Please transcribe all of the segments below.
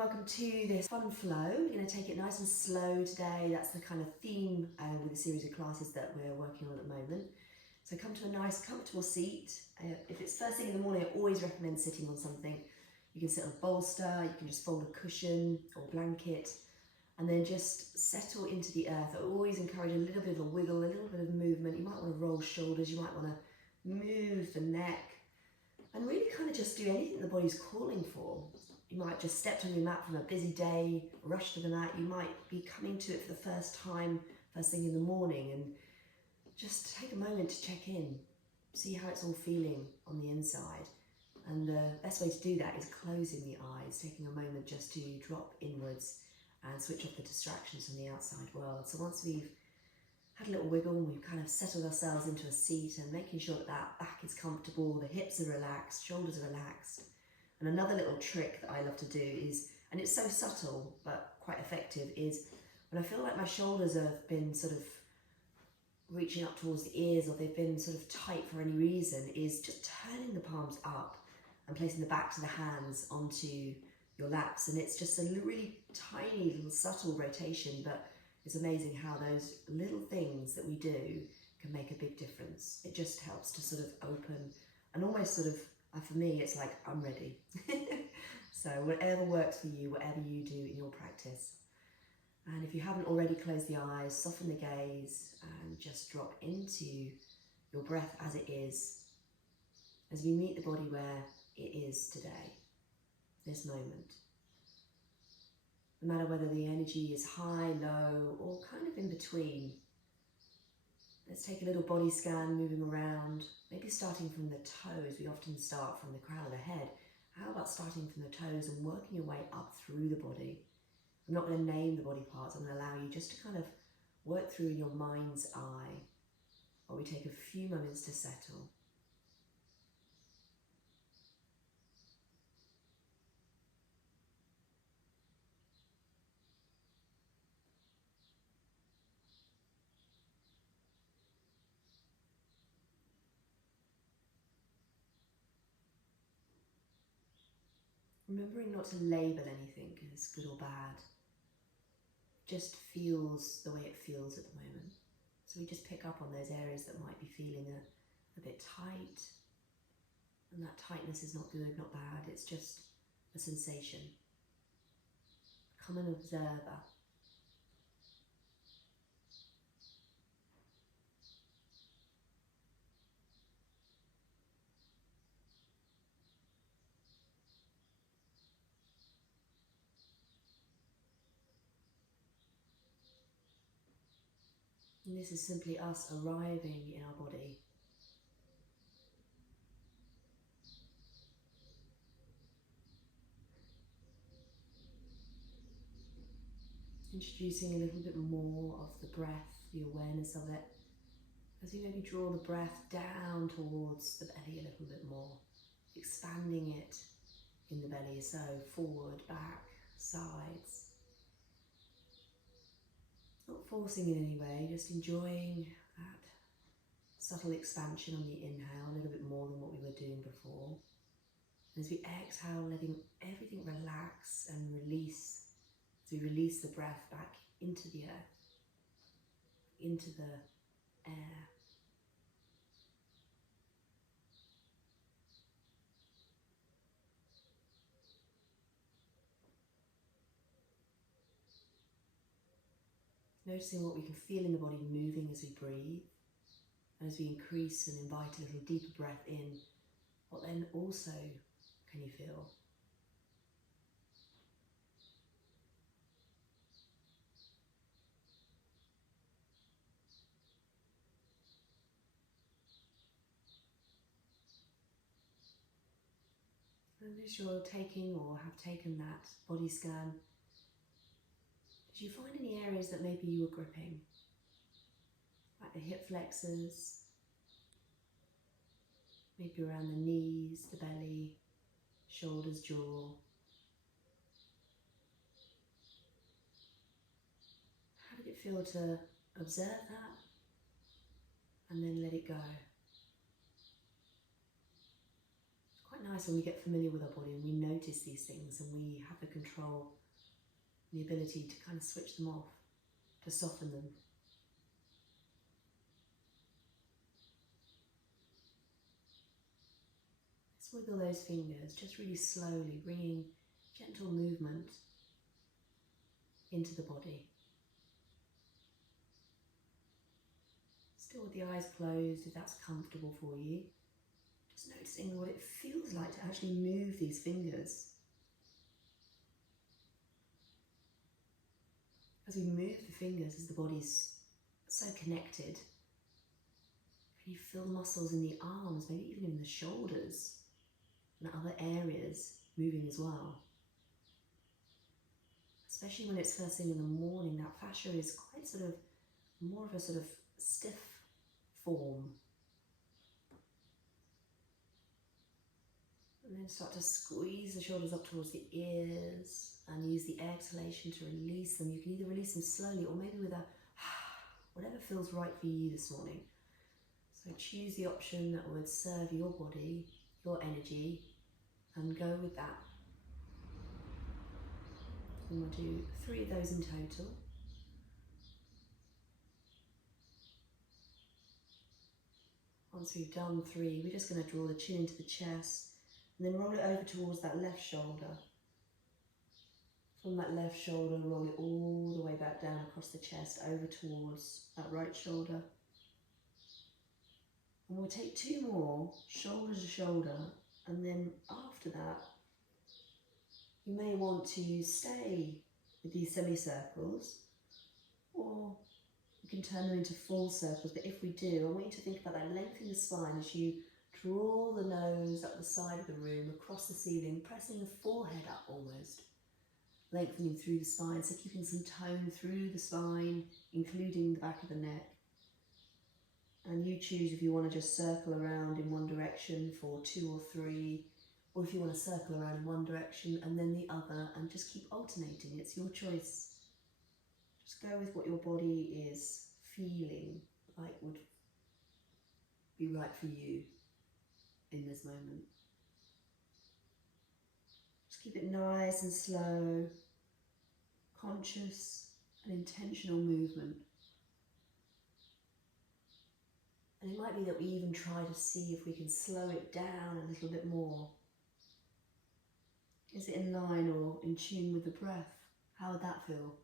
welcome to this fun flow. We're going to take it nice and slow today. That's the kind of theme with a series of classes that we're working on at the moment. So come to a nice comfortable seat. If it's first thing in the morning, I always recommend sitting on something. You can sit on a bolster, you can just fold a cushion or blanket, and then just settle into the earth. I always encourage a little bit of a wiggle, a little bit of movement. You might want to roll shoulders, you might want to move the neck, and really kind of just do anything the body's calling for. You might just stepped on your mat from a busy day, rush to the mat. You might be coming to it for the first time, first thing in the morning, and just take a moment to check in, see how it's all feeling on the inside. And the best way to do that is closing the eyes, taking a moment just to drop inwards and switch off the distractions from the outside world. So once we've had a little wiggle, we've kind of settled ourselves into a seat and making sure that that back is comfortable, the hips are relaxed, shoulders are relaxed. And another little trick that I love to do is, and it's so subtle but quite effective, is when I feel like my shoulders have been sort of reaching up towards the ears, or they've been sort of tight for any reason, is just turning the palms up and placing the backs of the hands onto your laps. And it's just a really tiny little subtle rotation, but it's amazing how those little things that we do can make a big difference. It just helps to sort of open and almost sort of, for me, it's like, I'm ready. So whatever works for you, whatever you do in your practice. And if you haven't already closed the eyes, soften the gaze and just drop into your breath as it is, as we meet the body where it is today, this moment. No matter whether the energy is high, low, or kind of in between. Let's take a little body scan, moving around, maybe starting from the toes. We often start from the crown of the head. How about starting from the toes and working your way up through the body? I'm not going to name the body parts. I'm going to allow you just to kind of work through in your mind's eye while we take a few moments to settle. Remembering not to label anything as good or bad. Just feels the way it feels at the moment. So we just pick up on those areas that might be feeling a bit tight. And that tightness is not good, not bad. It's just a sensation. Come an observer. And this is simply us arriving in our body. Introducing a little bit more of the breath, the awareness of it, as we maybe draw the breath down towards the belly a little bit more, expanding it in the belly, so forward, back, sides. Not forcing in any way, just enjoying that subtle expansion on the inhale, a little bit more than what we were doing before. As we exhale, letting everything relax and release, as we release the breath back into the earth, into the air. Noticing what we can feel in the body moving as we breathe. And as we increase and invite a little deeper breath in, what then also can you feel? And as you're taking or have taken that body scan, did you find any areas that maybe you were gripping? Like the hip flexors, maybe around the knees, the belly, shoulders, jaw. How did it feel to observe that and then let it go? It's quite nice nice when we get familiar with our body and we notice these things and we have the control, the ability to kind of switch them off, to soften them. Let's wiggle those fingers, just really slowly, bringing gentle movement into the body. Still with the eyes closed, if that's comfortable for you. Just noticing what it feels like to actually move these fingers. As we move the fingers, as the body's so connected, can you feel muscles in the arms, maybe even in the shoulders and other areas moving as well? Especially when it's first thing in the morning, that fascia is quite sort of more of a sort of stiff form. And then start to squeeze the shoulders up towards the ears and use the exhalation to release them. You can either release them slowly or maybe with a whatever feels right for you this morning. So choose the option that would serve your body, your energy, and go with that. And we'll do 3 of those in total. Once we've done 3, we're just going to draw the chin into the chest and then roll it over towards that left shoulder. From that left shoulder, roll it all the way back down across the chest, over towards that right shoulder. And we'll take 2 more, shoulder to shoulder, and then after that, you may want to stay with these semicircles, or you can turn them into full circles. But if we do, I want you to think about that, lengthening the spine as you draw the nose up the side of the room, across the ceiling, pressing the forehead up almost, lengthening through the spine, so keeping some tone through the spine, including the back of the neck. And you choose if you want to just circle around in one direction for 2 or 3, or if you want to circle around in one direction and then the other, and just keep alternating. It's your choice. Just go with what your body is feeling like would be right for you in this moment. Just keep it nice and slow, conscious and intentional movement. And it might be that we even try to see if we can slow it down a little bit more. Is it in line or in tune with the breath? How would that feel?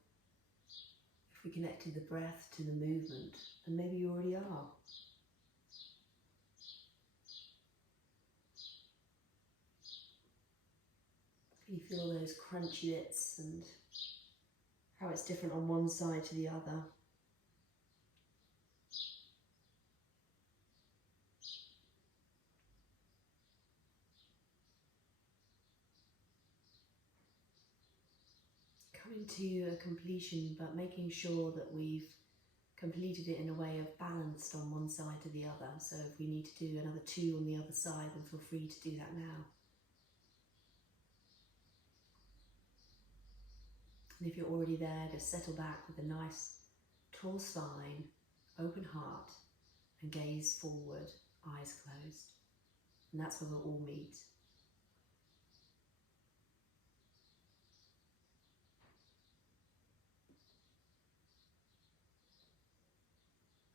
If we connected the breath to the movement, and maybe you already are. Can you feel those crunchy bits and how it's different on one side to the other? Coming to a completion, but making sure that we've completed it in a way of balanced on one side to the other. So if we need to do another 2 on the other side, then feel free to do that now. And if you're already there, just settle back with a nice tall spine, open heart, and gaze forward, eyes closed. And that's where we'll all meet.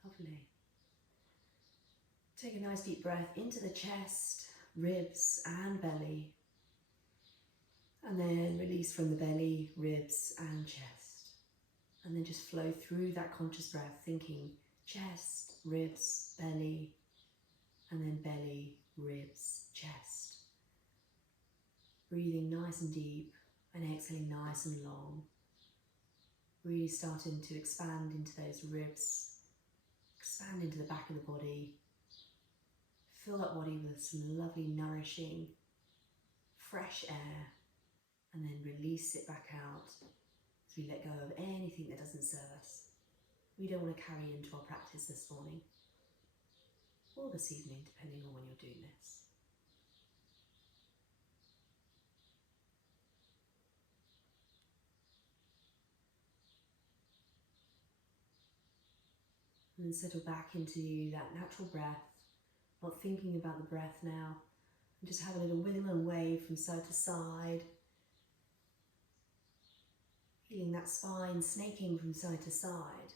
Lovely. Take a nice deep breath into the chest, ribs and belly. And then release from the belly, ribs and chest. And then just flow through that conscious breath, thinking chest, ribs, belly, and then belly, ribs, chest. Breathing nice and deep and exhaling nice and long. Really starting to expand into those ribs, expand into the back of the body. Fill that body with some lovely, nourishing, fresh air. And then release it back out as we let go of anything that doesn't serve us. We don't want to carry into our practice this morning or this evening, depending on when you're doing this. And then settle back into that natural breath, not thinking about the breath now, And just have a little wiggle and wave from side to side. Feeling that spine snaking from side to side.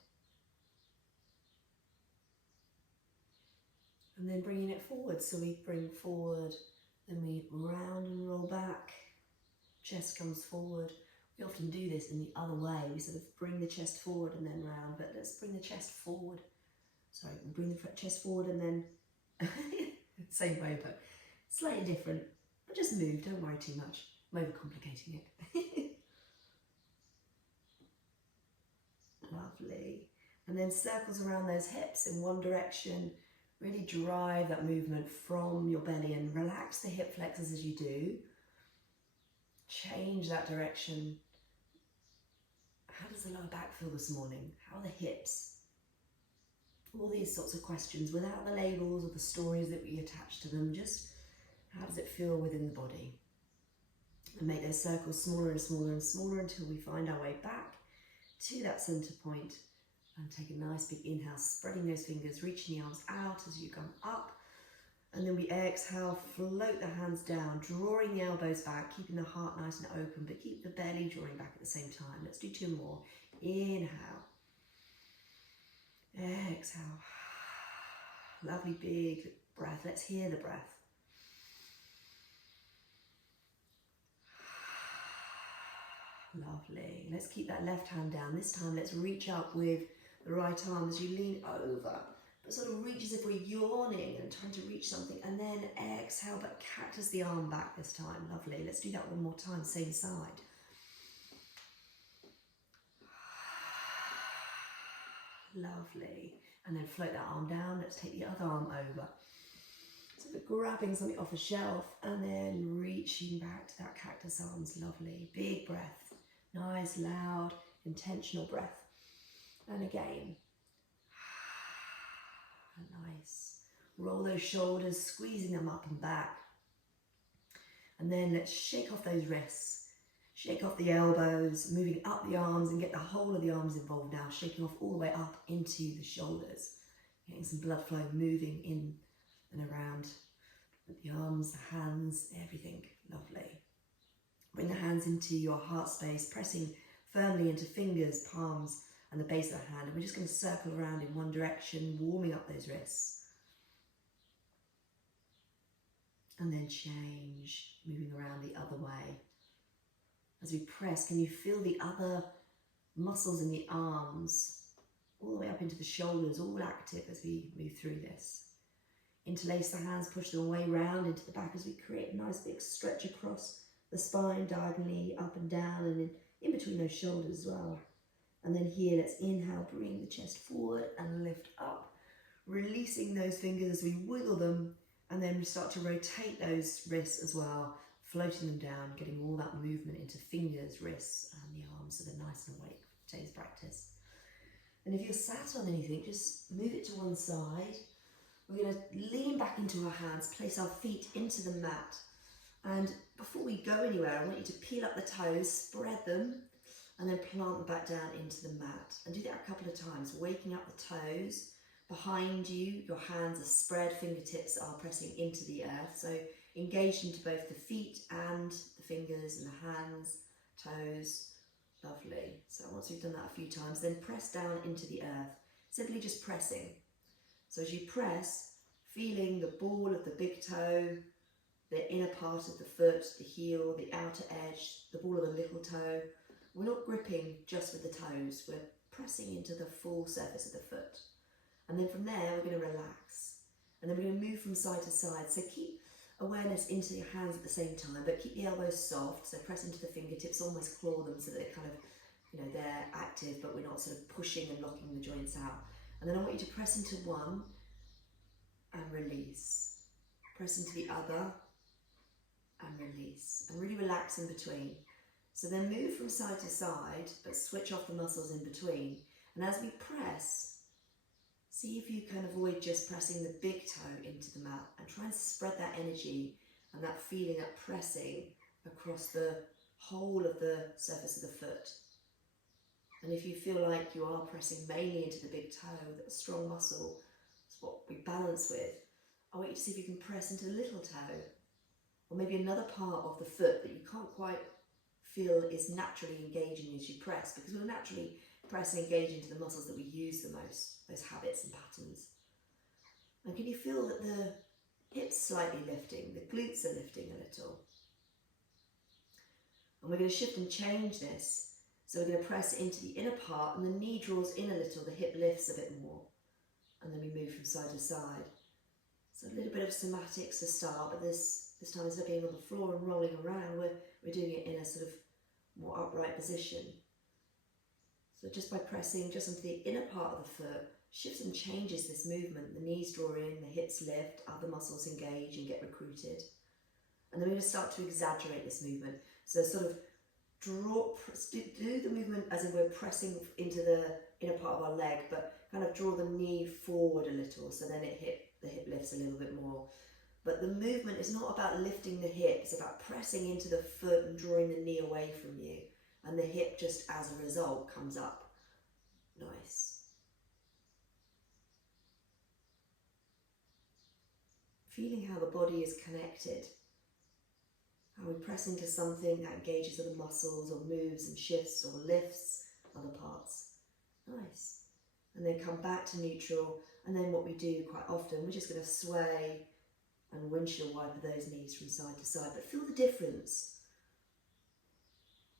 And then bringing it forward. So we bring forward, then we round and roll back. Chest comes forward. We often do this in the other way. We sort of bring the chest forward and then round, but let's bring the chest forward. Sorry, we bring the chest forward and then, same way, but slightly different. But just move, don't worry too much. I'm overcomplicating it. Lovely. And then circles around those hips in one direction. Really drive that movement from your belly and relax the hip flexors as you do. Change that direction. How does the lower back feel this morning? How are the hips? All these sorts of questions without the labels or the stories that we attach to them. Just how does it feel within the body? And make those circles smaller and smaller and smaller until we find our way back to that center point. And take a nice big inhale, spreading those fingers, reaching the arms out as you come up. And then we exhale, float the hands down, drawing the elbows back, keeping the heart nice and open, but keep the belly drawing back at the same time. Let's do 2 more. Inhale. Exhale. Lovely big breath. Let's hear the breath. Lovely. Let's keep that left hand down. This time let's reach up with the right arm as you lean over. But sort of reach as if we're yawning and trying to reach something, and then exhale, but cactus the arm back this time. Lovely. Let's do that one more time, same side. Lovely. And then float that arm down. Let's take the other arm over. So we're grabbing something off a shelf and then reaching back to that cactus arms. Lovely. Big breath. Nice, loud, intentional breath. And again. Nice. Roll those shoulders, squeezing them up and back. And then let's shake off those wrists. Shake off the elbows, moving up the arms and get the whole of the arms involved now. Shaking off all the way up into the shoulders. Getting some blood flow moving in and around the arms, the hands, everything. Lovely. Bring the hands into your heart space, pressing firmly into fingers, palms, and the base of the hand, and we're just going to circle around in one direction, warming up those wrists. And then change, moving around the other way. As we press, can you feel the other muscles in the arms, all the way up into the shoulders, all active as we move through this. Interlace the hands, push them away round into the back as we create a nice big stretch across the spine, diagonally up and down, and in between those shoulders as well. And then here, let's inhale, bring the chest forward and lift up, releasing those fingers as we wiggle them, and then we start to rotate those wrists as well, floating them down, getting all that movement into fingers, wrists, and the arms so they're nice and awake for today's practice. And if you're sat on anything, just move it to one side. We're going to lean back into our hands, place our feet into the mat. And before we go anywhere, I want you to peel up the toes, spread them, and then plant them back down into the mat. And do that a couple of times, waking up the toes. Behind you, your hands are spread, fingertips are pressing into the earth. So engaged into both the feet and the fingers and the hands, toes. Lovely. So once we've done that a few times, then press down into the earth. Simply just pressing. So as you press, feeling the ball of the big toe, the inner part of the foot, the heel, the outer edge, the ball of the little toe. We're not gripping just with the toes, we're pressing into the full surface of the foot. And then from there, we're going to relax. And then we're going to move from side to side. So keep awareness into your hands at the same time, but keep the elbows soft. So press into the fingertips, almost claw them so that they're kind of, they're active, but we're not sort of pushing and locking the joints out. And then I want you to press into one and release. Press into the other and release. And really relax in between. So then move from side to side, but switch off the muscles in between. And as we press, see if you can avoid just pressing the big toe into the mat and try and spread that energy and that feeling, that pressing across the whole of the surface of the foot. And if you feel like you are pressing mainly into the big toe, that strong muscle is what we balance with, I want you to see if you can press into the little toe or maybe another part of the foot that you can't quite feel is naturally engaging as you press, because we'll naturally press and engage into the muscles that we use the most, those habits and patterns. And can you feel that the hips slightly lifting, the glutes are lifting a little? And we're going to shift and change this. So we're going to press into the inner part, and the knee draws in a little, the hip lifts a bit more, and then we move from side to side. So a little bit of somatics to start, but this time instead of being on the floor and rolling around, we're doing it in a sort of more upright position. So just by pressing just onto the inner part of the foot, shifts and changes this movement. The knees draw in, the hips lift, other muscles engage and get recruited. And then we're going to start to exaggerate this movement. So sort of do the movement as if we're pressing into the inner part of our leg, but kind of draw the knee forward a little, so then the hip lifts a little bit more. But the movement is not about lifting the hip, it's about pressing into the foot and drawing the knee away from you. And the hip just as a result comes up. Nice. Feeling how the body is connected. How we press into something that engages other muscles or moves and shifts or lifts other parts. Nice. And then come back to neutral. And then what we do quite often, we're just going to sway and windshield wiper those knees from side to side. But feel the difference.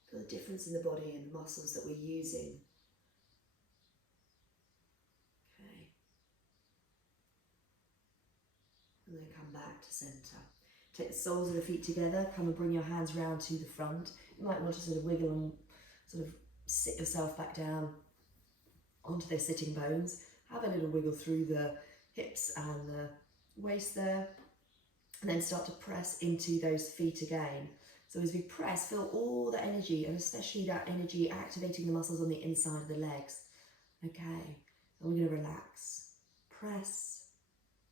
Feel the difference in the body and the muscles that we're using. Okay. And then come back to centre. Take the soles of the feet together, come and bring your hands round to the front. You might want to sort of wiggle and sort of sit yourself back down onto those sitting bones. Have a little wiggle through the hips and the waist there. And then start to press into those feet again. So as we press, feel all the energy, and especially that energy activating the muscles on the inside of the legs. Okay, and we're going to relax. Press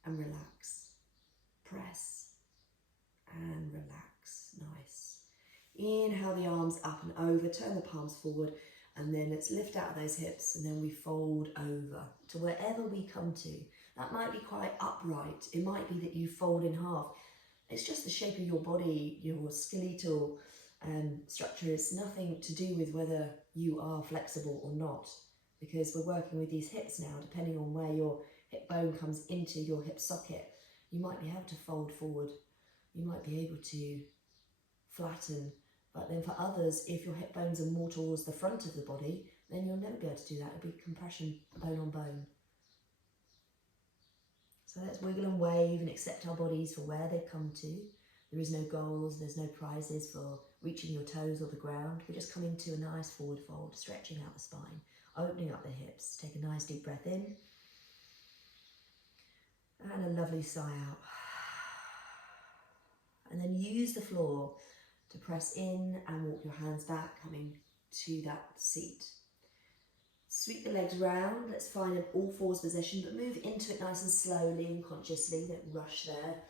and relax. Press and relax. Nice. Inhale the arms up and over, turn the palms forward, and then let's lift out of those hips, and then we fold over to wherever we come to. That might be quite upright. It might be that you fold in half. It's just the shape of your body, your skeletal structure. It's nothing to do with whether you are flexible or not, because we're working with these hips now. Depending on where your hip bone comes into your hip socket, you might be able to fold forward. You might be able to flatten. But then for others, if your hip bones are more towards the front of the body, then you'll never be able to do that. It'll be compression, bone on bone. So let's wiggle and wave and accept our bodies for where they've come to. There is no goals, there's no prizes for reaching your toes or the ground. We're just coming to a nice forward fold, stretching out the spine, opening up the hips. Take a nice deep breath in. And a lovely sigh out. And then use the floor to press in and walk your hands back, coming to that seat. Sweep the legs round. Let's find an all fours position, but move into it nice and slowly and consciously. Don't rush there.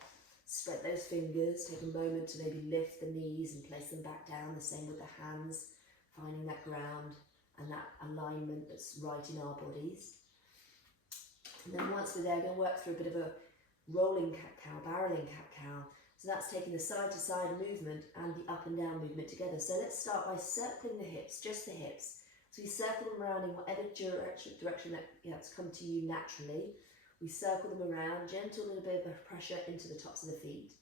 Spread those fingers. Take a moment to maybe lift the knees and place them back down. The same with the hands, finding that ground and that alignment that's right in our bodies. And then once we're there, we're going to work through a bit of a rolling cat-cow, barreling cat-cow. So that's taking the side-to-side movement and the up and down movement together. So let's start by circling the hips, just the hips. So we circle them around in whatever direction that has come to you naturally. We circle them around, gentle little bit of pressure into the tops of the feet.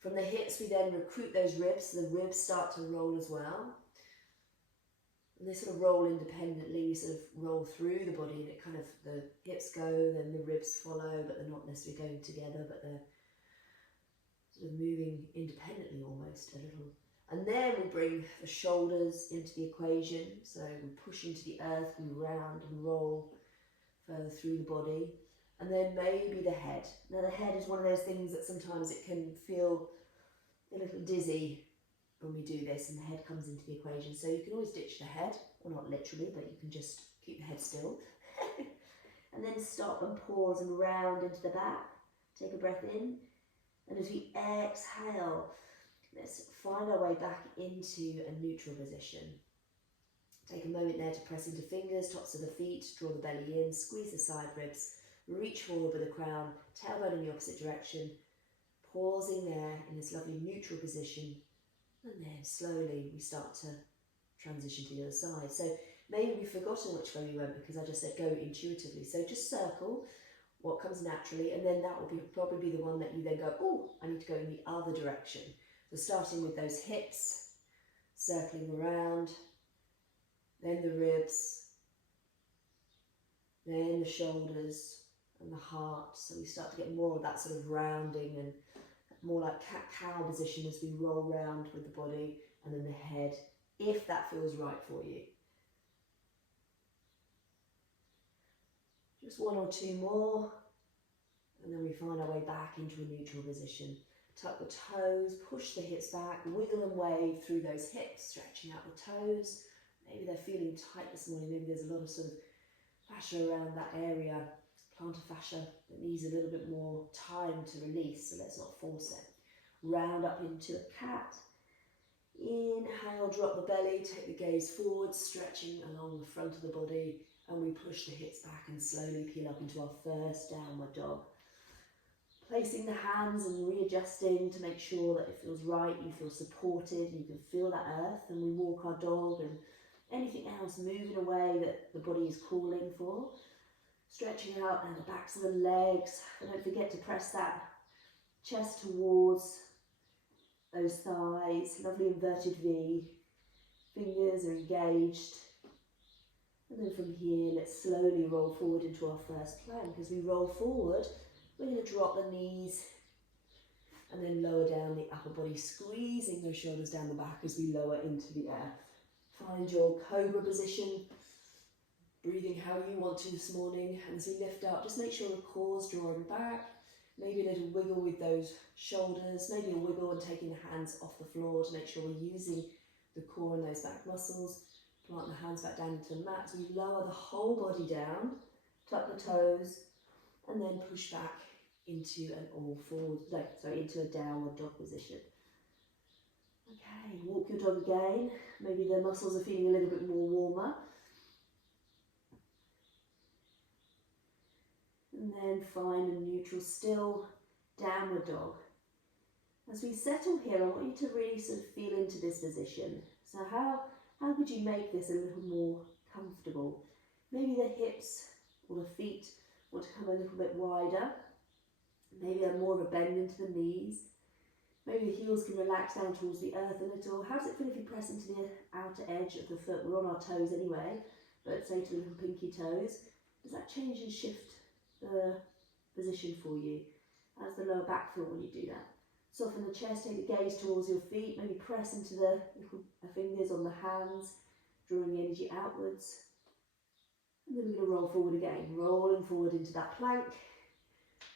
From the hips, we then recruit those ribs, so the ribs start to roll as well. And they sort of roll independently, we sort of roll through the body, and it kind of, the hips go, then the ribs follow, but they're not necessarily going together, but they're sort of moving independently almost a little. And then we bring the shoulders into the equation, so we push into the earth, we round and roll further through the body. And then maybe the head. Now the head is one of those things that sometimes it can feel a little dizzy when we do this, and the head comes into the equation. So you can always ditch the head, or not literally, but you can just keep the head still. And then stop and pause and round into the back. Take a breath in. And as we exhale, let's find our way back into a neutral position. Take a moment there to press into fingers, tops of the feet, draw the belly in, squeeze the side ribs, reach forward with the crown, tailbone in the opposite direction, pausing there in this lovely neutral position, and then slowly we start to transition to the other side. So maybe we've forgotten which way we went because I just said go intuitively. So just circle what comes naturally, and then that will probably be the one that you then go, oh, I need to go in the other direction. So starting with those hips, circling around, then the ribs, then the shoulders and the heart. So we start to get more of that sort of rounding and more like cat-cow position as we roll round with the body, and then the head, if that feels right for you. Just one or two more, and then we find our way back into a neutral position. Tuck the toes, push the hips back, wiggle and wave through those hips, stretching out the toes. Maybe they're feeling tight this morning, maybe there's a lot of sort of fascia around that area, plantar fascia, that needs a little bit more time to release, so let's not force it. Round up into a cat. Inhale, drop the belly, take the gaze forward, stretching along the front of the body, and we push the hips back and slowly peel up into our first downward dog. Placing the hands and readjusting to make sure that it feels right, you feel supported, you can feel that earth, and we walk our dog and anything else moving away that the body is calling for. Stretching out and the backs of the legs, and don't forget to press that chest towards those thighs, lovely inverted V, fingers are engaged. And then from here, let's slowly roll forward into our first plank. As we roll forward, we're going to drop the knees and then lower down the upper body, squeezing those shoulders down the back as we lower into the air. Find your cobra position, breathing how you want to this morning. And as we lift up, just make sure the core's drawing back. Maybe a little wiggle with those shoulders, maybe a wiggle and taking the hands off the floor to make sure we're using the core and those back muscles. Plant the hands back down into the mat. So we lower the whole body down, tuck the toes, and then push back into an into a downward dog position. Okay, walk your dog again. Maybe the muscles are feeling a little bit more warmer. And then find a neutral, still downward dog. As we settle here, I want you to really sort of feel into this position. So how could you make this a little more comfortable? Maybe the hips or the feet want to come a little bit wider. Maybe they're more of a bend into the knees. Maybe the heels can relax down towards the earth a little. How does it feel if you press into the outer edge of the foot? We're on our toes anyway, but say to the little pinky toes. Does that change and shift the position for you? How does the lower back feel when you do that? Soften the chest, take the gaze towards your feet, maybe press into the little fingers on the hands, drawing the energy outwards. And then we're going to roll forward again, rolling forward into that plank,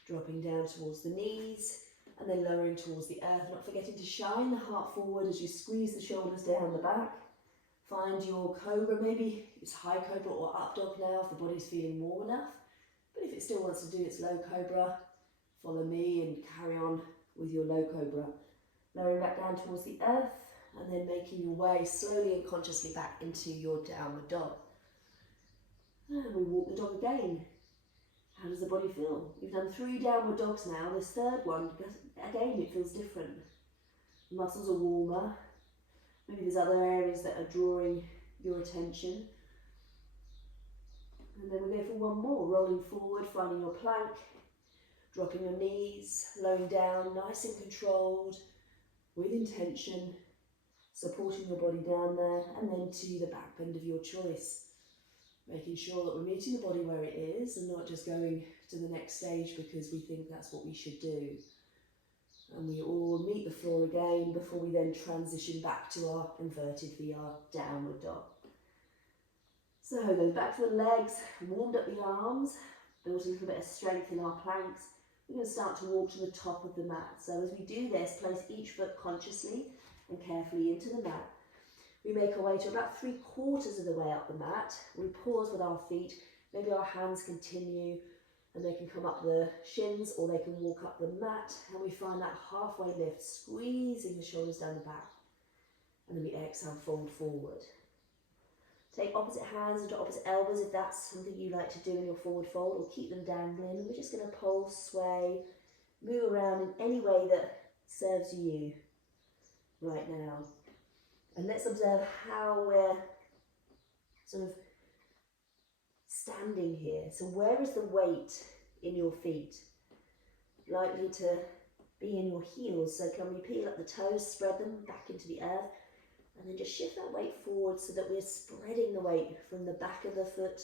dropping down towards the knees, and then lowering towards the earth, not forgetting to shine the heart forward as you squeeze the shoulders down the back. Find your cobra, maybe it's high cobra or up dog now if the body's feeling warm enough. But if it still wants to do its low cobra, follow me and carry on with your low cobra. Lowering back down towards the earth, and then making your way slowly and consciously back into your downward dog. And we walk the dog again. How does the body feel? We've done 3 downward dogs now. This third one, again, it feels different. The muscles are warmer. Maybe there's other areas that are drawing your attention. And then we go for one more, rolling forward, finding your plank, dropping your knees, lowering down, nice and controlled, with intention, supporting your body down there, and then to the back bend of your choice. Making sure that we're meeting the body where it is and not just going to the next stage because we think that's what we should do. And we all meet the floor again before we then transition back to our inverted V, our downward dog. So then back to the legs, warmed up the arms, built a little bit of strength in our planks. We're going to start to walk to the top of the mat. So as we do this, place each foot consciously and carefully into the mat. We make our way to about 3/4 of the way up the mat. We pause with our feet. Maybe our hands continue and they can come up the shins or they can walk up the mat. And we find that halfway lift, squeezing the shoulders down the back. And then we exhale, fold forward. Take opposite hands into opposite elbows if that's something you like to do in your forward fold, or keep them dangling. And we're just going to pulse, sway, Move around in any way that serves you right now. And let's observe how we're sort of standing here. So where is the weight in your feet? Likely to be in your heels. So can we peel up the toes, spread them back into the earth, and then just shift that weight forward so that we're spreading the weight from the back of the foot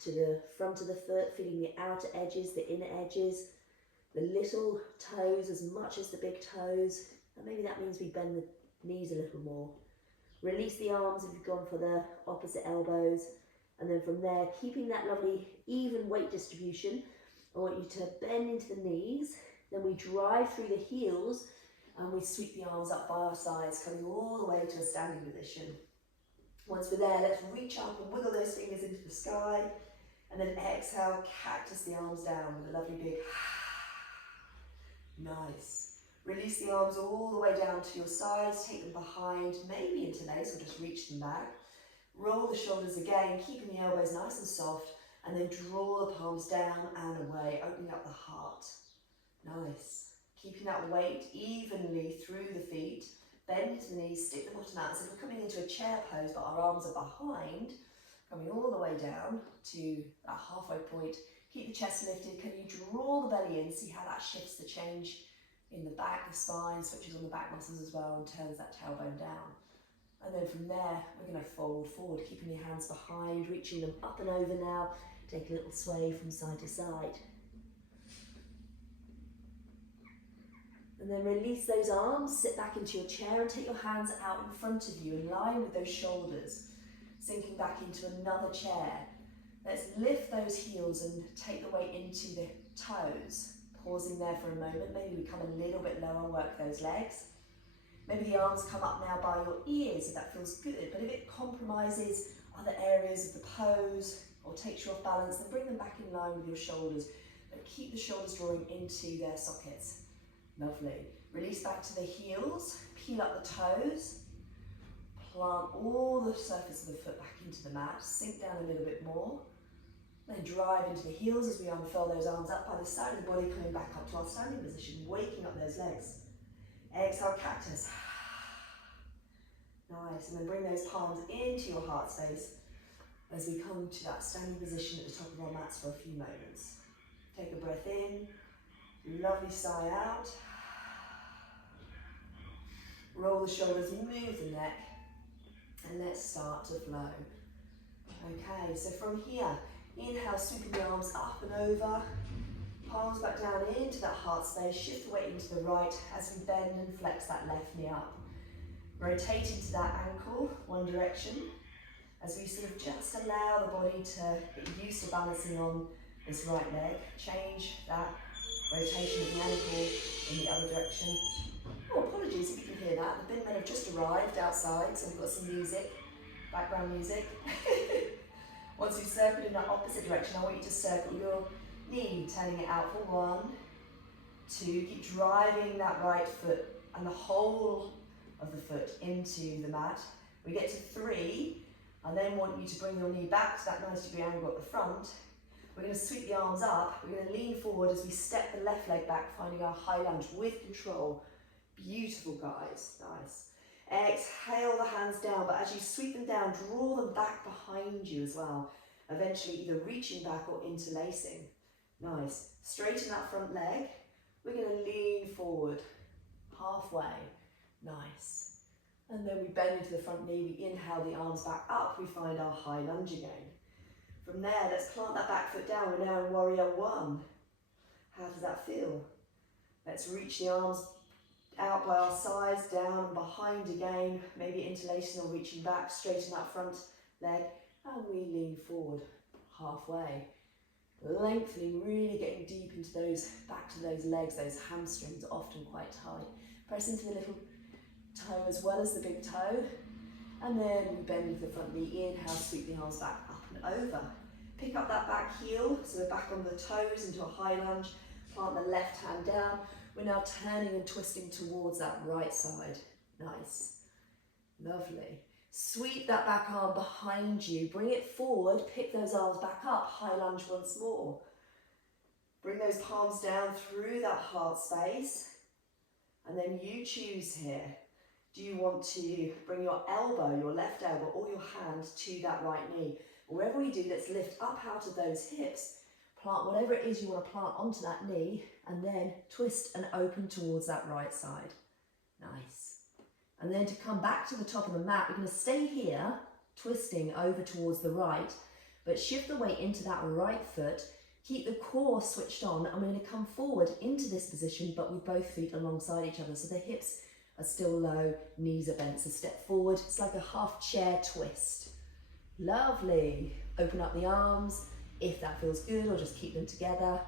to the front of the foot, feeling the outer edges, the inner edges, the little toes as much as the big toes. And maybe that means we bend the knees a little more. Release the arms if you've gone for the opposite elbows. And then from there, keeping that lovely even weight distribution, I want you to bend into the knees. Then we drive through the heels and we sweep the arms up by our sides, coming all the way to a standing position. Once we're there, let's reach up and wiggle those fingers into the sky. And then exhale, cactus the arms down with a lovely big nice. Release the arms all the way down to your sides, take them behind, maybe interlace or just reach them back. Roll the shoulders again, keeping the elbows nice and soft, and then draw the palms down and away, opening up the heart. Nice. Keeping that weight evenly through the feet. Bend into the knees, stick the bottom out. As if we're coming into a chair pose, but our arms are behind, coming all the way down to that halfway point. Keep the chest lifted. Can you draw the belly in? See how that shifts the change in the back, the spine, switches on the back muscles as well, and turns that tailbone down. And then from there, we're going to fold forward, keeping your hands behind, reaching them up and over now. Take a little sway from side to side. And then release those arms, sit back into your chair and take your hands out in front of you in line with those shoulders. Sinking back into another chair. Let's lift those heels and take the weight into the toes. Pausing there for a moment, maybe we come a little bit lower, work those legs. Maybe the arms come up now by your ears if that feels good, but if it compromises other areas of the pose or takes you off balance, then bring them back in line with your shoulders, but keep the shoulders drawing into their sockets. Lovely. Release back to the heels, peel up the toes, plant all the surface of the foot back into the mat, sink down a little bit more, then drive into the heels as we unfurl those arms up by the side of the body, coming back up to our standing position, waking up those legs. Exhale, cactus. Nice, and then bring those palms into your heart space as we come to that standing position at the top of our mats for a few moments. Take a breath in, lovely sigh out. Roll the shoulders, move the neck, and let's start to flow. Okay, so from here, inhale, sweeping the arms up and over, palms back down into that heart space, shift the weight into the right as we bend and flex that left knee up. Rotate into that ankle, one direction, as we sort of just allow the body to get used to balancing on this right leg. Change that rotation of the ankle in the other direction. Oh, apologies if you can hear that. The bin men have just arrived outside, so we've got some music, background music. Once you've circled in that opposite direction, I want you to circle your knee, turning it out for 1, 2, keep driving that right foot and the whole of the foot into the mat. We get to 3, I then want you to bring your knee back to that 90-degree angle at the front. We're going to sweep the arms up, we're going to lean forward as we step the left leg back, finding our high lunge with control. Beautiful, guys, nice. Exhale the hands down, but as you sweep them down, draw them back behind you as well. Eventually either reaching back or interlacing. Nice. Straighten that front leg. We're going to lean forward, halfway. Nice. And then we bend into the front knee, we inhale the arms back up, we find our high lunge again. From there, let's plant that back foot down. We're now in warrior 1. How does that feel? Let's reach the arms out by our sides, down and behind again, maybe interlacing or reaching back, straighten that front leg, and we lean forward, halfway. Lengthening, really getting deep into those, back to those legs, those hamstrings are often quite tight. Press into the little toe as well as the big toe, and then we bend into the front knee, inhale, sweep the arms back, up and over. Pick up that back heel, so we're back on the toes into a high lunge, plant the left hand down. We're now turning and twisting towards that right side. Nice. Lovely. Sweep that back arm behind you. Bring it forward. Pick those arms back up. High lunge once more. Bring those palms down through that heart space. And then you choose here. Do you want to bring your elbow, your left elbow, or your hand to that right knee? Wherever we do, let's lift up out of those hips. Plant whatever it is you want to plant onto that knee, and then twist and open towards that right side. Nice. And then to come back to the top of the mat, we're going to stay here, twisting over towards the right, but shift the weight into that right foot. Keep the core switched on, and we're going to come forward into this position, but with both feet alongside each other. So the hips are still low, knees are bent. So step forward. It's like a half chair twist. Lovely. Open up the arms if that feels good, or just keep them together.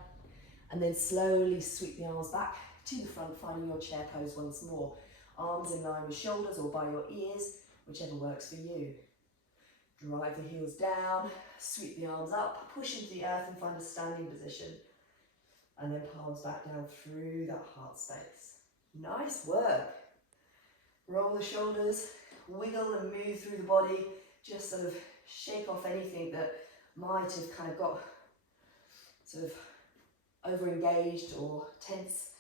And then slowly sweep the arms back to the front, finding your chair pose once more. Arms in line with shoulders or by your ears, whichever works for you. Drive the heels down, sweep the arms up, push into the earth and find a standing position. And then palms back down through that heart space. Nice work. Roll the shoulders, wiggle and move through the body. Just sort of shake off anything that might have kind of got sort of over-engaged or tense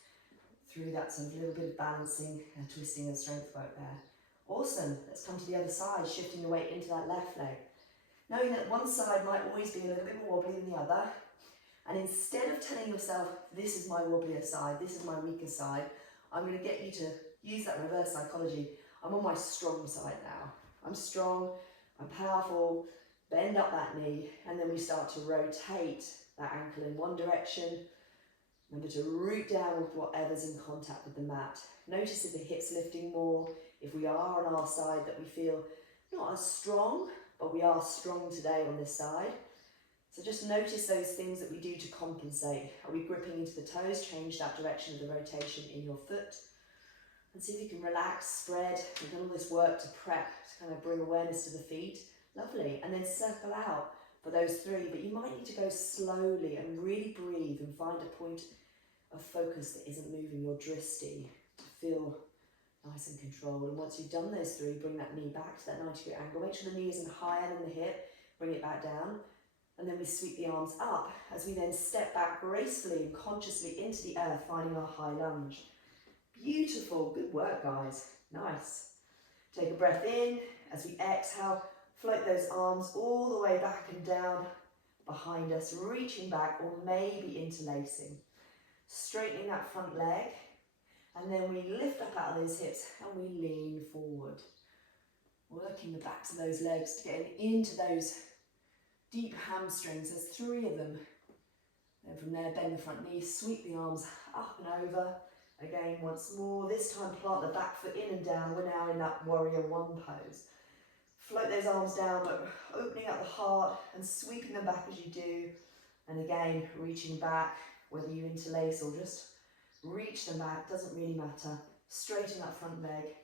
through that sort of little bit of balancing and twisting and strength work there. Awesome. Let's come to the other side, shifting the weight into that left leg. Knowing that one side might always be a little bit more wobbly than the other, and instead of telling yourself, this is my wobblier side, this is my weaker side, I'm going to get you to use that reverse psychology. I'm on my strong side now. I'm strong, I'm powerful, bend up that knee, and then we start to rotate that ankle in one direction. Remember to root down with whatever's in contact with the mat. Notice if the hips lifting more, if we are on our side that we feel not as strong, but we are strong today on this side. So just notice those things that we do to compensate. Are we gripping into the toes? Change that direction of the rotation in your foot. And see if you can relax, spread. We've done all this work to prep, to kind of bring awareness to the feet. Lovely. And then circle out for those three. But you might need to go slowly and really breathe and find a point of focus that isn't moving your dristy to feel nice and controlled. And once you've done those three, bring that knee back to that 90-degree angle. Make sure the knee isn't higher than the hip. Bring it back down. And then we sweep the arms up as we then step back gracefully and consciously into the earth, finding our high lunge. Beautiful. Good work, guys. Nice. Take a breath in. As we exhale, float those arms all the way back and down behind us, reaching back or maybe interlacing. Straightening that front leg. And then we lift up out of those hips and we lean forward. Working the backs of those legs to get into those deep hamstrings. There's three of them. Then from there, bend the front knee, sweep the arms up and over. Again, once more. This time, plant the back foot in and down. We're now in that warrior one pose. Float those arms down, but opening up the heart and sweeping them back as you do. And again, reaching back, whether you interlace or just reach them back, doesn't really matter. Straighten that front leg.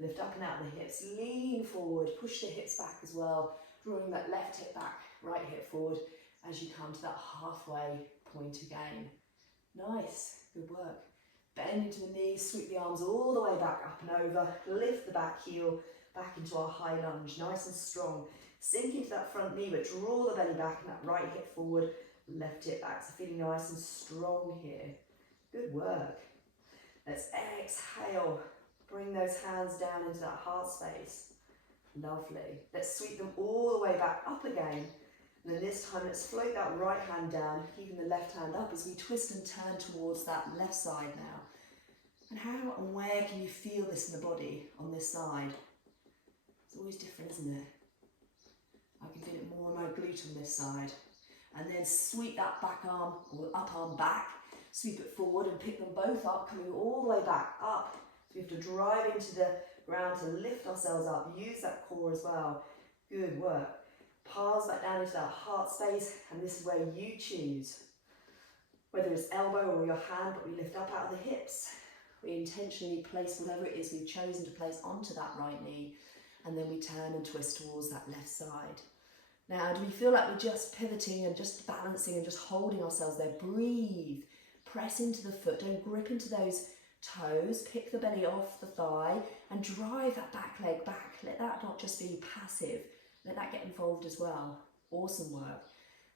Lift up and out the hips. Lean forward. Push the hips back as well. Drawing that left hip back, right hip forward as you come to that halfway point again. Nice. Good work. Bend into the knees, sweep the arms all the way back up and over. Lift the back heel back into our high lunge, nice and strong. Sink into that front knee, but draw the belly back and that right hip forward, left hip back. So feeling nice and strong here. Good work. Let's exhale. Bring those hands down into that heart space. Lovely. Let's sweep them all the way back up again. And then this time, let's float that right hand down, keeping the left hand up as we twist and turn towards that left side now. And how and where can you feel this in the body on this side? It's always different, isn't it? I can feel it more on my glute on this side. And then sweep that back arm or up arm back, sweep it forward and pick them both up, coming all the way back up. So we have to drive into the ground to lift ourselves up. Use that core as well. Good work. Palms back down into that heart space, and this is where you choose. Whether it's elbow or your hand, but we lift up out of the hips. We intentionally place whatever it is we've chosen to place onto that right knee, and then we turn and twist towards that left side. Now, do we feel like we're just pivoting and just balancing and just holding ourselves there? Breathe. Press into the foot. Don't grip into those toes. Pick the belly off the thigh and drive that back leg back. Let that not just be passive. Let that get involved as well. Awesome work.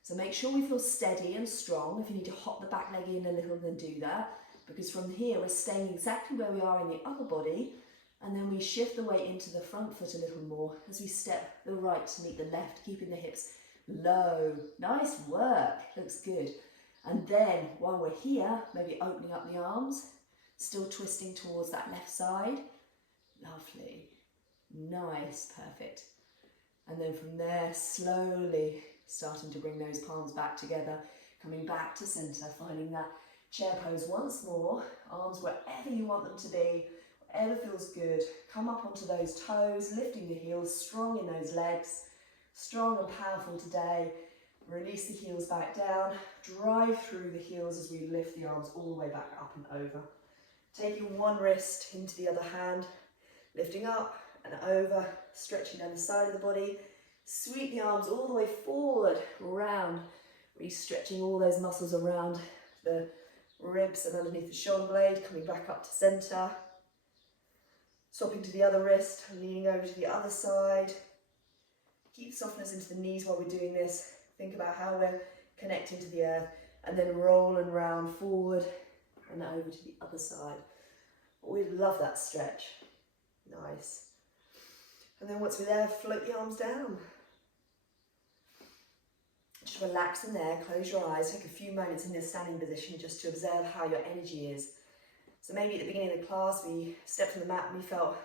So make sure we feel steady and strong. If you need to hop the back leg in a little, then do that. Because from here, we're staying exactly where we are in the other body, and then we shift the weight into the front foot a little more as we step the right to meet the left, keeping the hips low. Nice work, looks good. And then while we're here, maybe opening up the arms, still twisting towards that left side. Lovely, nice, perfect. And then from there, slowly starting to bring those palms back together, coming back to center, finding that chair pose once more, arms wherever you want them to be, whatever feels good. Come up onto those toes, lifting the heels, strong in those legs, strong and powerful today. Release the heels back down, drive through the heels as we lift the arms all the way back up and over. Taking one wrist into the other hand, lifting up and over, stretching down the side of the body. Sweep the arms all the way forward, round, really stretching all those muscles around the ribs and underneath the shoulder blade, coming back up to center. Swapping to the other wrist, leaning over to the other side. Keep softness into the knees while we're doing this. Think about how we're connecting to the earth, and then roll and round forward and over to the other side. We love that stretch. Nice. And then once we're there, float the arms down. Just relax in there, close your eyes, take a few moments in this standing position just to observe how your energy is. So maybe at the beginning of the class, we stepped on the mat and we felt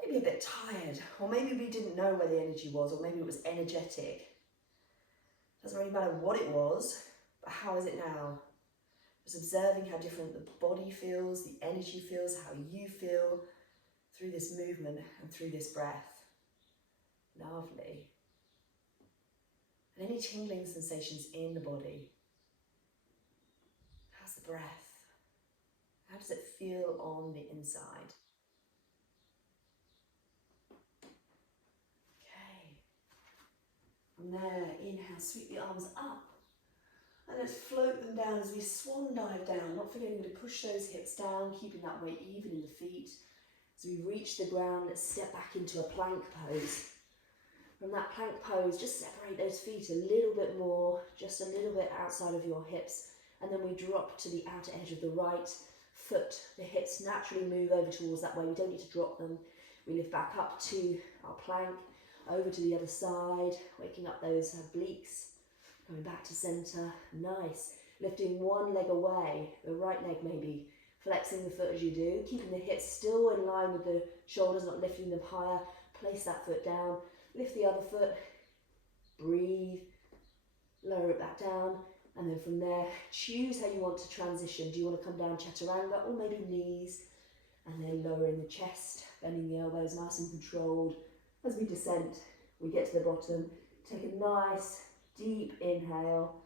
maybe a bit tired, or maybe we didn't know where the energy was, or maybe it was energetic. Doesn't really matter what it was, but how is it now? Just observing how different the body feels, the energy feels, how you feel through this movement and through this breath. Lovely. And any tingling sensations in the body. How's the breath? How does it feel on the inside? Okay. From there, inhale, sweep the arms up. And let's float them down as we swan dive down, not forgetting to push those hips down, keeping that weight even in the feet. As we reach the ground, let's step back into a plank pose. From that plank pose, just separate those feet a little bit more, just a little bit outside of your hips. And then we drop to the outer edge of the right foot. The hips naturally move over towards that way. We don't need to drop them. We lift back up to our plank, over to the other side, waking up those obliques. Coming back to center, nice. Lifting one leg away, the right leg maybe, flexing the foot as you do, keeping the hips still in line with the shoulders, not lifting them higher. Place that foot down, lift the other foot, breathe, lower it back down, and then from there, choose how you want to transition. Do you want to come down chaturanga, or maybe knees, and then lowering the chest, bending the elbows nice and controlled. As we descend, we get to the bottom, take a nice deep inhale,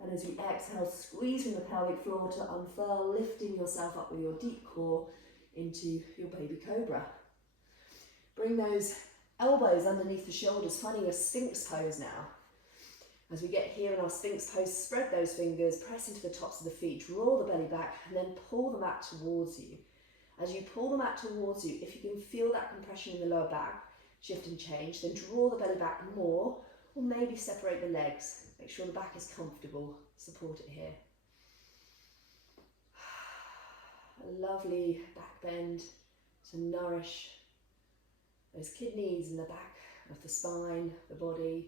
and as we exhale, squeeze from the pelvic floor to unfurl, lifting yourself up with your deep core into your baby cobra. Bring those elbows underneath the shoulders, finding a sphinx pose now. As we get here in our sphinx pose, spread those fingers, press into the tops of the feet, draw the belly back, and then pull the mat towards you. As you pull the mat towards you, if you can feel that compression in the lower back, shift and change, then draw the belly back more, or maybe separate the legs. Make sure the back is comfortable. Support it here. A lovely back bend to nourish those kidneys in the back of the spine, the body.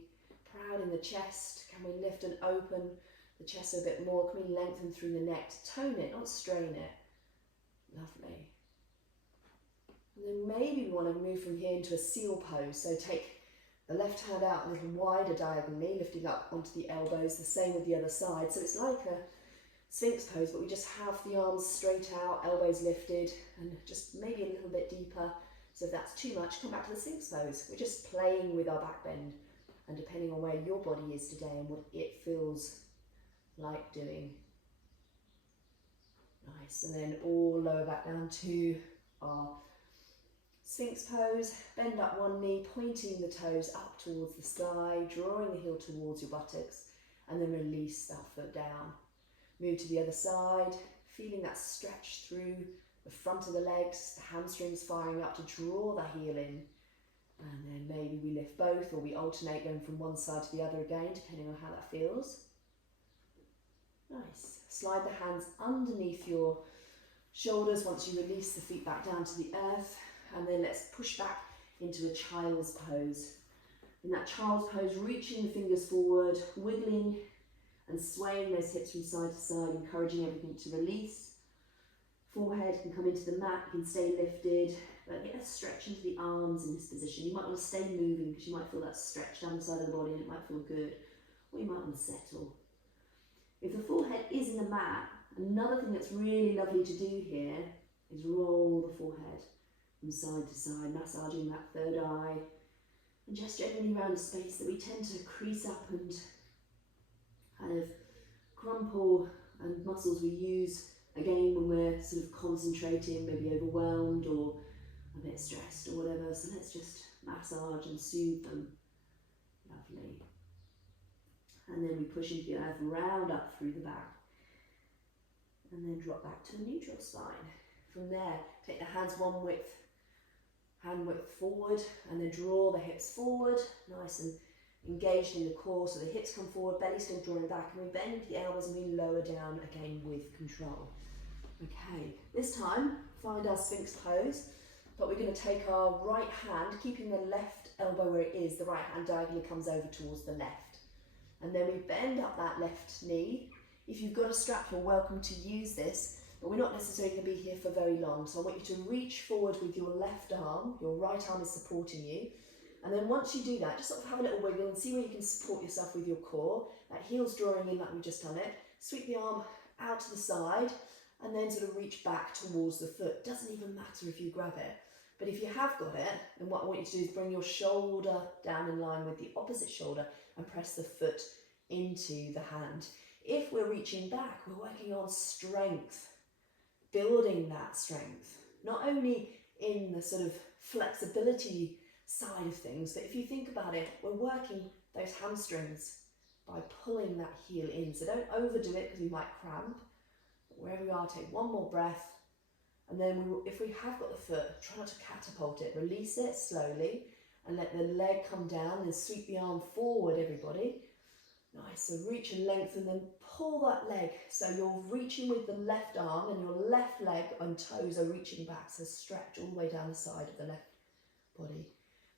Proud in the chest. Can we lift and open the chest a bit more? Can we lengthen through the neck to tone it, not strain it? Lovely. And then maybe we want to move from here into a seal pose. So take the left hand out a little wider diagonally, lifting up onto the elbows, the same with the other side. So it's like a sphinx pose, but we just have the arms straight out, elbows lifted, and just maybe a little bit deeper. So if that's too much, come back to the sphinx pose. We're just playing with our back bend, and depending on where your body is today and what it feels like doing. Nice, and then all lower back down to our sphinx pose. Bend up one knee, pointing the toes up towards the sky, drawing the heel towards your buttocks, and then release that foot down. Move to the other side, feeling that stretch through the front of the legs, the hamstrings firing up to draw the heel in. And then maybe we lift both, or we alternate going from one side to the other again, depending on how that feels. Nice. Slide the hands underneath your shoulders once you release the feet back down to the earth. And then let's push back into a child's pose. In that child's pose, reaching the fingers forward, wiggling and swaying those hips from side to side, encouraging everything to release. Forehead can come into the mat, you can stay lifted, but get a stretch into the arms in this position. You might want to stay moving because you might feel that stretch down the side of the body and it might feel good, or you might want to settle. If the forehead is in the mat, another thing that's really lovely to do here is roll the forehead from side to side, massaging that third eye, and just generally around the space that we tend to crease up and kind of crumple, and muscles we use again when we're sort of concentrating, maybe overwhelmed or a bit stressed or whatever. So let's just massage and soothe them. Lovely. And then we push into the earth, round up through the back, and then drop back to a neutral spine. From there, take the hands hand width forward, and then draw the hips forward, nice and engaged in the core, so the hips come forward, belly still drawing back, and we bend the elbows and we lower down again with control. Okay, this time find our Sphinx pose, but we're going to take our right hand, keeping the left elbow where it is, the right hand diagonally comes over towards the left, and then we bend up that left knee. If you've got a strap, you're welcome to use this, but we're not necessarily going to be here for very long, so I want you to reach forward with your left arm, your right arm is supporting you. And then once you do that, just sort of have a little wiggle and see where you can support yourself with your core. That heel's drawing in like we've just done it. Sweep the arm out to the side and then sort of reach back towards the foot. Doesn't even matter if you grab it. But if you have got it, then what I want you to do is bring your shoulder down in line with the opposite shoulder and press the foot into the hand. If we're reaching back, we're working on strength, building that strength. Not only in the sort of flexibility side of things, but if you think about it, we're working those hamstrings by pulling that heel in. So don't overdo it because you might cramp. But wherever you are, take one more breath, and then if we have got the foot, try not to catapult it. Release it slowly and let the leg come down, and sweep the arm forward, everybody. Nice, so reach and lengthen, then pull that leg. So you're reaching with the left arm and your left leg and toes are reaching back, so stretch all the way down the side of the left body.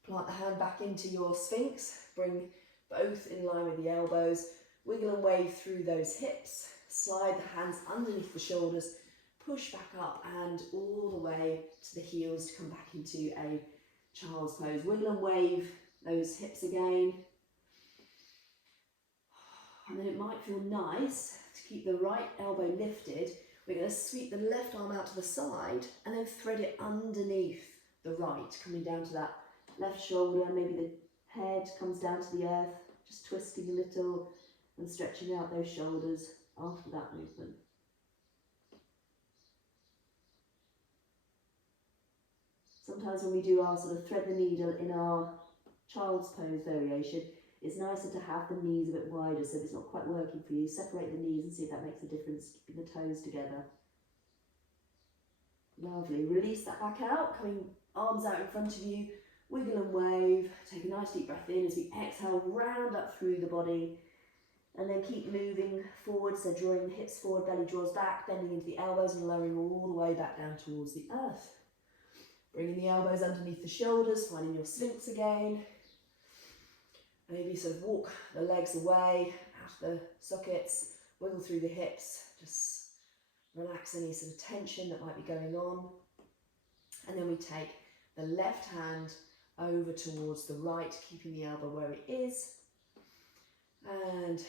Plant the hand back into your Sphinx, bring both in line with the elbows, wiggle and wave through those hips, slide the hands underneath the shoulders, push back up and all the way to the heels to come back into a child's pose. Wiggle and wave those hips again. And then it might feel nice to keep the right elbow lifted. We're going to sweep the left arm out to the side and then thread it underneath the right, coming down to that left shoulder. Maybe the head comes down to the earth, just twisting a little and stretching out those shoulders after that movement. Sometimes when we do our sort of thread the needle in our child's pose variation, it's nicer to have the knees a bit wider, so if it's not quite working for you, separate the knees and see if that makes a difference, keeping the toes together. Lovely. Release that back out, coming arms out in front of you, wiggle and wave. Take a nice deep breath in as we exhale, round up through the body, and then keep moving forward, so drawing the hips forward, belly draws back, bending into the elbows and lowering all the way back down towards the earth. Bringing the elbows underneath the shoulders, finding your Sphinx again. Maybe sort of walk the legs away, out of the sockets, wiggle through the hips, just relax any sort of tension that might be going on. And then we take the left hand over towards the right, keeping the elbow where it is. And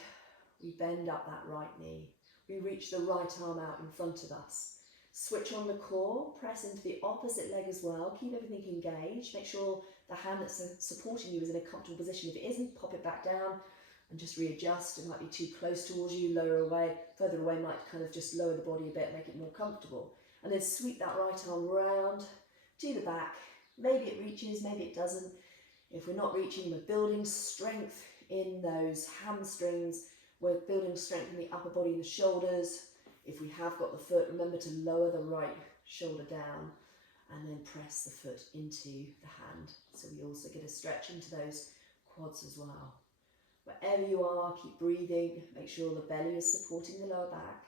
we bend up that right knee. We reach the right arm out in front of us. Switch on the core, press into the opposite leg as well. Keep everything engaged. Make sure the hand that's supporting you is in a comfortable position. If it isn't, pop it back down and just readjust. It might be too close towards you, lower away. Further away might kind of just lower the body a bit, make it more comfortable. And then sweep that right arm round to the back. Maybe it reaches, maybe it doesn't. If we're not reaching, we're building strength in those hamstrings. We're building strength in the upper body and the shoulders. If we have got the foot, remember to lower the right shoulder down. and then press the foot into the hand. So we also get a stretch into those quads as well. Wherever you are, keep breathing. Make sure the belly is supporting the lower back,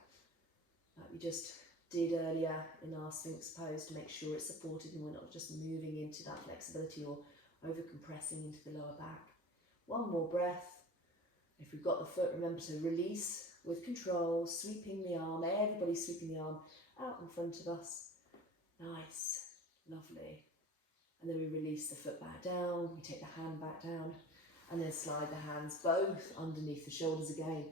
like we just did earlier in our Sphinx pose, to make sure it's supported and we're not just moving into that flexibility or over compressing into the lower back. One more breath. If we've got the foot, remember to release with control, sweeping the arm, everybody sweeping the arm out in front of us. Nice, lovely. And then we release the foot back down, we take the hand back down, and then slide the hands both underneath the shoulders again.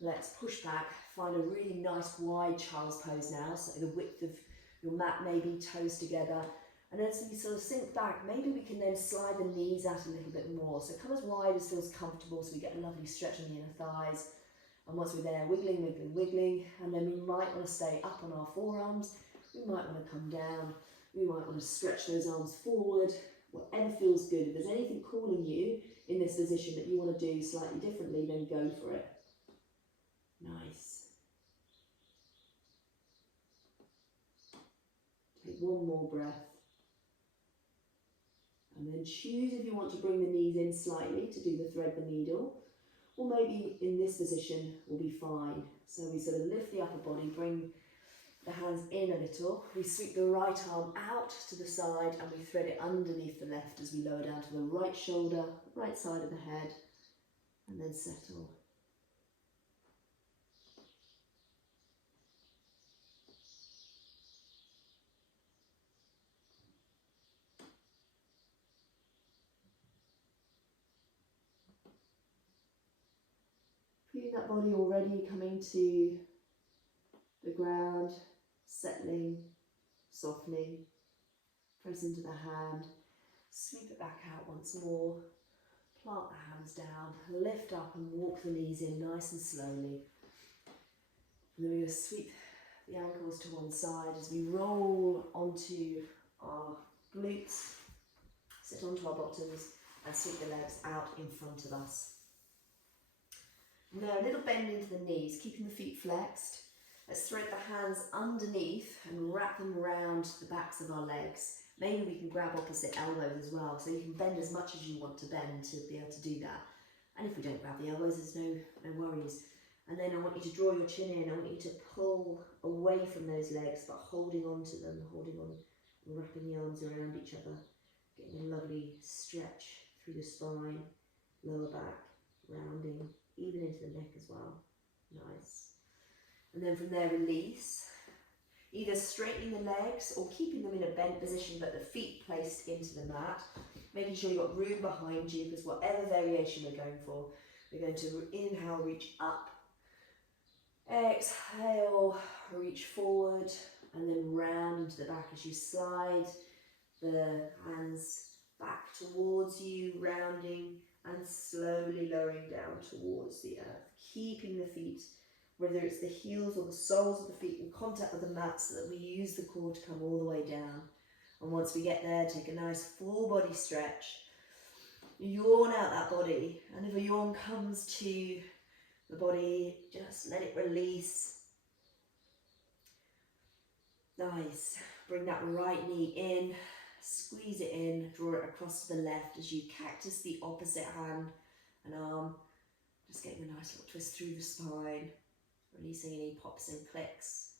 Let's push back, find a really nice wide child's pose now, so the width of your mat maybe, toes together. And as we sort of sink back, maybe we can then slide the knees out a little bit more. So come as wide as feels comfortable, so we get a lovely stretch on the inner thighs. And once we're there, wiggling, wiggling, wiggling, and then we might want to stay up on our forearms. We might want to come down. We might want to stretch those arms forward, whatever feels good. If there's anything calling you in this position that you want to do slightly differently, then go for it. Nice. Take one more breath. And then choose if you want to bring the knees in slightly to do the thread the needle, or maybe in this position will be fine. So we sort of lift the upper body, bring the hands in a little. We sweep the right arm out to the side and we thread it underneath the left as we lower down to the right shoulder, right side of the head, and then settle. Feeling that body already coming to the ground, settling, softening, press into the hand, sweep it back out once more, plant the hands down, lift up and walk the knees in nice and slowly. And then we're going to sweep the ankles to one side as we roll onto our glutes, sit onto our bottoms and sweep the legs out in front of us. Now a little bend into the knees, keeping the feet flexed. Let's thread the hands underneath and wrap them around the backs of our legs. Maybe we can grab opposite elbows as well, so you can bend as much as you want to bend to be able to do that. And if we don't grab the elbows, there's no worries. And then I want you to draw your chin in. I want you to pull away from those legs, but holding on to them, holding on, wrapping the arms around each other, getting a lovely stretch through the spine, lower back, rounding, even into the neck as well. Nice. And then from there, release. Either straightening the legs or keeping them in a bent position, but the feet placed into the mat. Making sure you've got room behind you, because whatever variation we're going for, we're going to inhale, reach up. Exhale, reach forward, and then round into the back as you slide the hands back towards you, rounding and slowly lowering down towards the earth, keeping the feet, whether it's the heels or the soles of the feet, in contact with the mat so that we use the core to come all the way down. And once we get there, take a nice full body stretch. Yawn out that body, and if a yawn comes to the body, just let it release. Nice. Bring that right knee in, squeeze it in, draw it across to the left as you cactus the opposite hand and arm. Just getting a nice little twist through the spine, releasing any pops and clicks,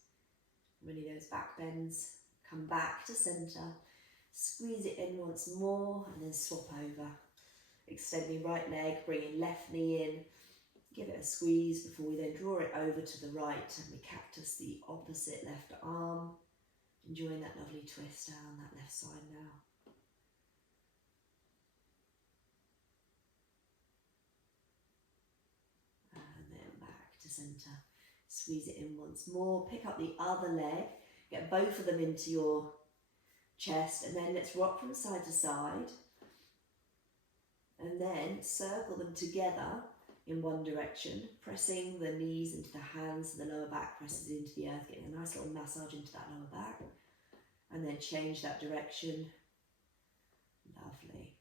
really those back bends. Come back to center, squeeze it in once more, and then swap over. Extend the right leg, bringing left knee in, give it a squeeze before we then draw it over to the right and we cactus the opposite left arm. Enjoying that lovely twist down that left side now. And then back to center. Squeeze it in once more. Pick up the other leg. Get both of them into your chest, and then let's rock from side to side. And then circle them together in one direction, pressing the knees into the hands, and the lower back presses into the earth, getting a nice little massage into that lower back. And then change that direction. Lovely.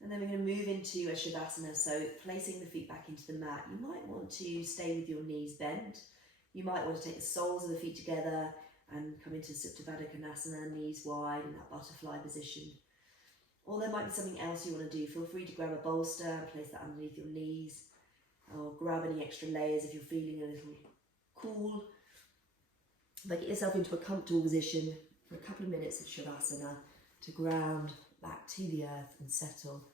And then we're going to move into a Shavasana, so placing the feet back into the mat. You might want to stay with your knees bent. You might want to take the soles of the feet together, and come into Supta Baddha Konasana, knees wide in that butterfly position. Or there might be something else you want to do. Feel free to grab a bolster and place that underneath your knees, or grab any extra layers if you're feeling a little cool. But get yourself into a comfortable position for a couple of minutes of Shavasana to ground back to the earth and settle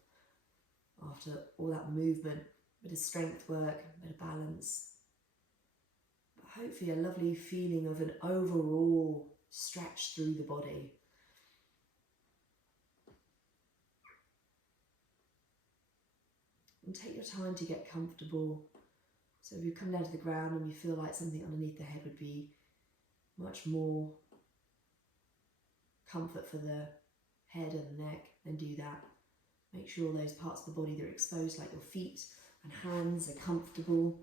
after all that movement, a bit of strength work, a bit of balance. But hopefully a lovely feeling of an overall stretch through the body. And take your time to get comfortable. So if you come down to the ground and you feel like something underneath the head would be much more comfort for the head and the neck, then do that. Make sure those parts of the body that are exposed, like your feet and hands, are comfortable.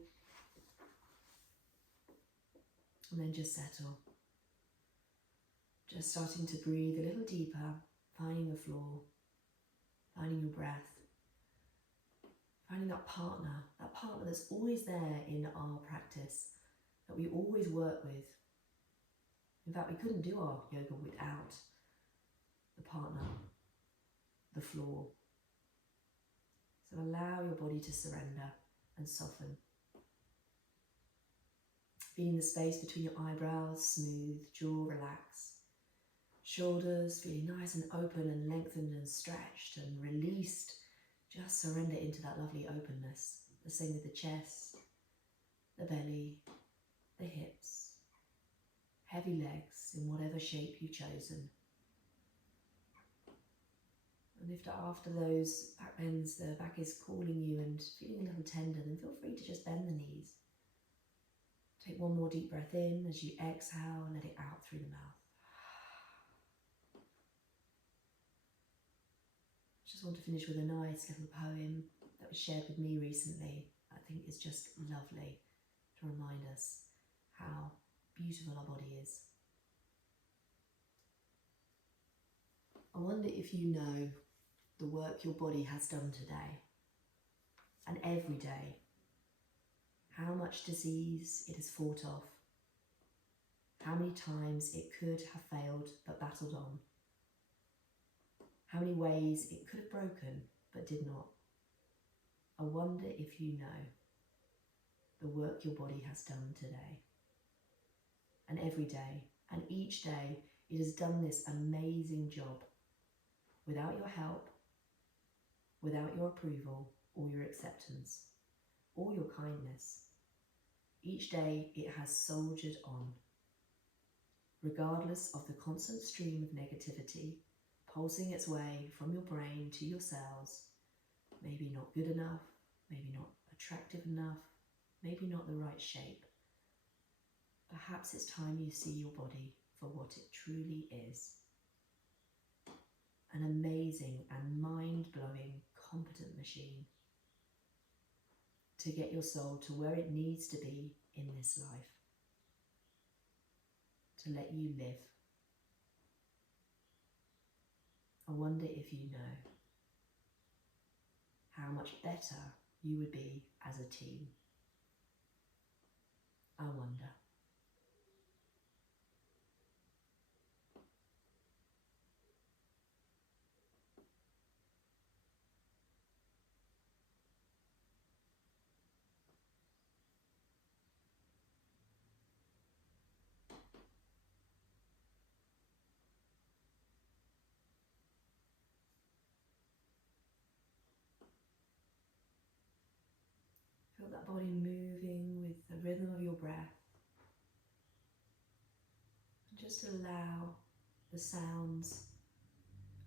And then just settle. Just starting to breathe a little deeper, finding the floor, finding your breath, finding that partner that's always there in our practice, that we always work with. In fact, we couldn't do our yoga without the partner, the floor. So allow your body to surrender and soften. Feeling the space between your eyebrows, smooth, jaw relaxed. Shoulders feeling nice and open and lengthened and stretched and released. Just surrender into that lovely openness. The same with the chest, the belly, the hips. Heavy legs in whatever shape you've chosen. And if after those back bends the back is calling you and feeling a little tender, then feel free to just bend the knees. Take one more deep breath in as you exhale and let it out through the mouth. Just want to finish with a nice little poem that was shared with me recently. I think it's just lovely to remind us how beautiful our body is. I wonder if you know the work your body has done today and every day, how much disease it has fought off, how many times it could have failed but battled on, how many ways it could have broken but did not. I wonder if you know the work your body has done today and every day, and each day it has done this amazing job without your help, without your approval or your acceptance or your kindness. Each day it has soldiered on, regardless of the constant stream of negativity pulsing its way from your brain to your cells. Maybe not good enough, maybe not attractive enough, maybe not the right shape. Perhaps it's time you see your body for what it truly is. An amazing and mind-blowing, competent machine to get your soul to where it needs to be in this life, to let you live. I wonder if you know how much better you would be as a team. I wonder. Feel that body moving with the rhythm of your breath. And just allow the sounds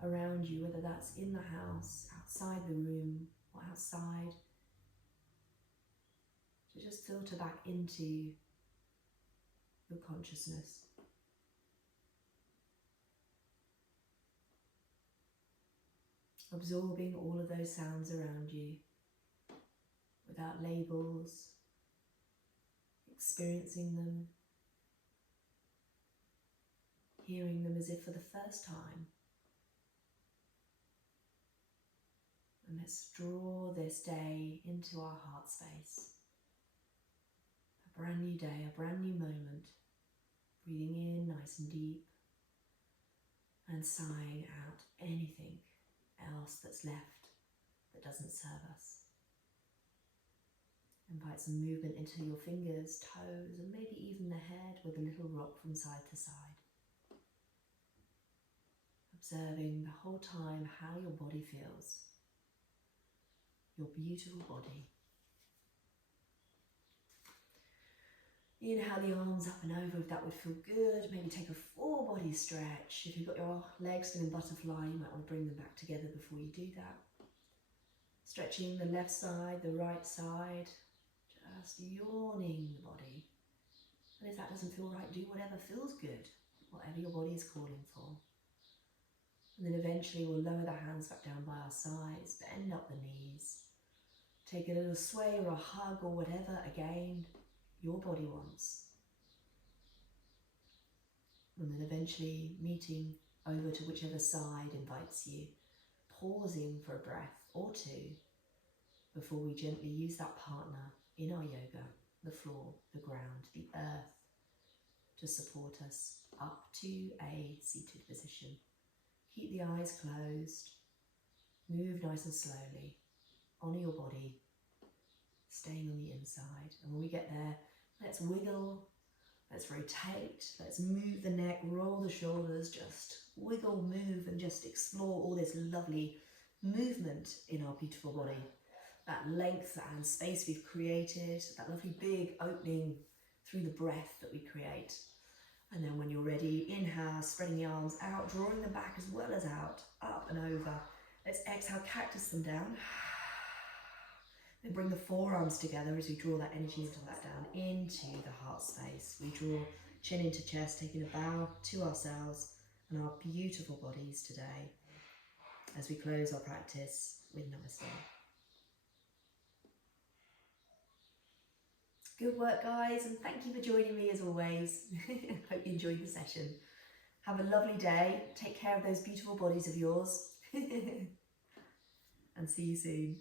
around you, whether that's in the house, outside the room, or outside, to just filter back into your consciousness. Absorbing all of those sounds around you without labels, experiencing them, hearing them as if for the first time. And let's draw this day into our heart space. A brand new day, a brand new moment. Breathing in nice and deep, and sighing out anything else that's left that doesn't serve us. Invite some movement into your fingers, toes, and maybe even the head with a little rock from side to side. Observing the whole time how your body feels. Your beautiful body. Inhale the arms up and over if that would feel good. Maybe take a full body stretch. If you've got your legs still in butterfly, you might want to bring them back together before you do that. Stretching the left side, the right side. Just yawning the body. And if that doesn't feel right, do whatever feels good. Whatever your body is calling for. And then eventually we'll lower the hands back down by our sides. Bend up the knees. Take a little sway or a hug or whatever, again, your body wants. And then eventually meeting over to whichever side invites you, pausing for a breath or two before we gently use that partner in our yoga, the floor, the ground, the earth, to support us up to a seated position. Keep the eyes closed, move nice and slowly, honour your body, staying on the inside. And when we get there, let's wiggle, let's rotate, let's move the neck, roll the shoulders, just wiggle, move, and just explore all this lovely movement in our beautiful body. That length and space we've created, that lovely big opening through the breath that we create. And then when you're ready, inhale, spreading the arms out, drawing them back as well as out, up and over. Let's exhale, cactus them down. Then bring the forearms together as we draw that energy into that down into the heart space. We draw chin into chest, taking a bow to ourselves and our beautiful bodies today as we close our practice with Namaste. Good work, guys, and thank you for joining me as always. Hope you enjoyed the session. Have a lovely day. Take care of those beautiful bodies of yours. And see you soon.